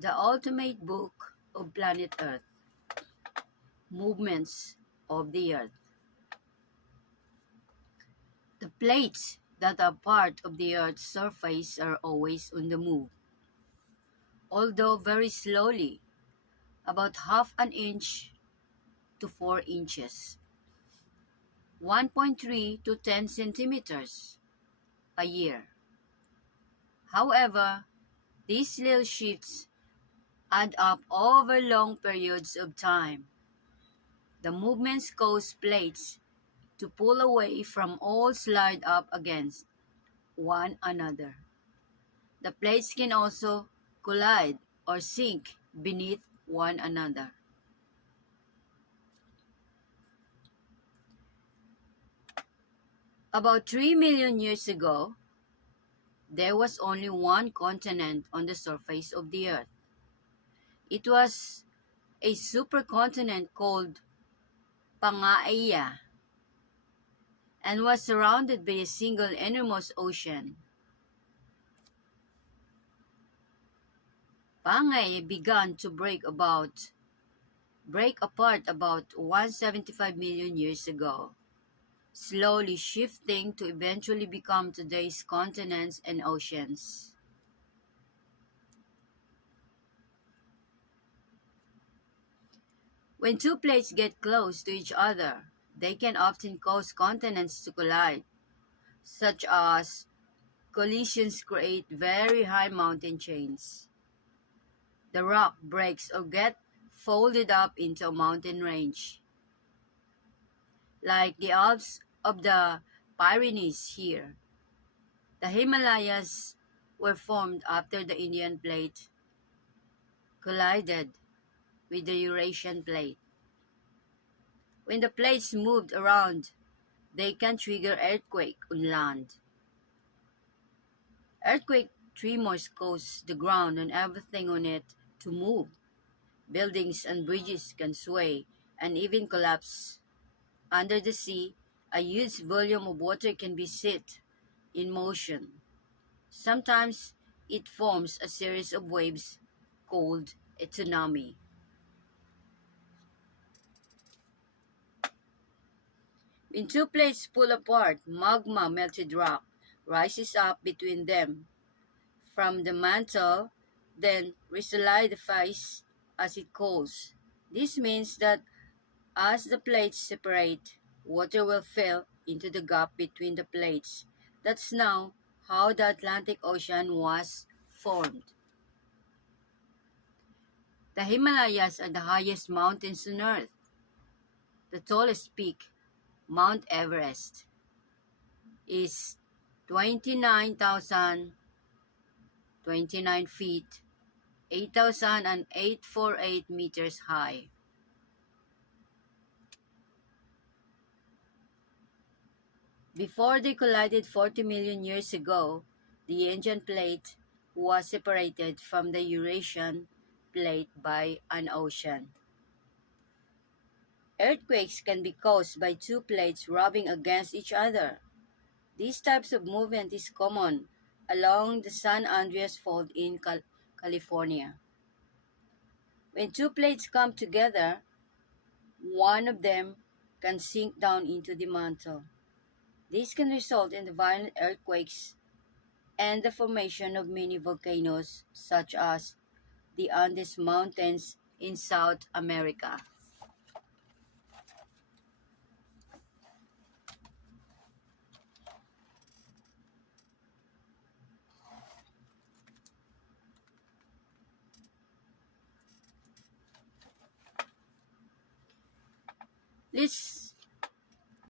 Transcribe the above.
The ultimate book of planet Earth, Movements of the Earth. The plates that are part of the Earth's surface are always on the move, although very slowly, about half an inch to 4 inches, 1.3 to 10 centimeters a year. However, these little shifts add up over long periods of time. The movements cause plates to pull away from or slide up against one another. The plates can also collide or sink beneath one another. About 3 million years ago, there was only one continent on the surface of the Earth. It was a supercontinent called Pangaea and was surrounded by a single enormous ocean. Pangaea began to break apart about 175 million years ago, slowly shifting to eventually become today's continents and oceans. When two plates get close to each other, they can often cause continents to collide, such as collisions create very high mountain chains. The rock breaks or gets folded up into a mountain range, like the Alps of the Pyrenees here. The Himalayas were formed after the Indian plate collided with the Eurasian plate. When the plates moved around, they can trigger earthquake on land. Earthquake tremors cause the ground and everything on it to move. Buildings and bridges can sway and even collapse. Under the sea, a huge volume of water can be set in motion. Sometimes it forms a series of waves called a tsunami. When two plates pull apart, magma melted rock rises up between them from the mantle, then resolidifies as it cools. This means that as the plates separate, water will fill into the gap between the plates. That's now how the Atlantic Ocean was formed. The Himalayas are the highest mountains on Earth. The tallest peak, Mount Everest, is 29,029 feet, 8,848 meters high. Before they collided 40 million years ago, the Indian plate was separated from the Eurasian plate by an ocean. Earthquakes can be caused by two plates rubbing against each other. These types of movement is common along the San Andreas Fault in California. When two plates come together, one of them can sink down into the mantle. This can result in the violent earthquakes and the formation of many volcanoes such as the Andes Mountains in South America. Let's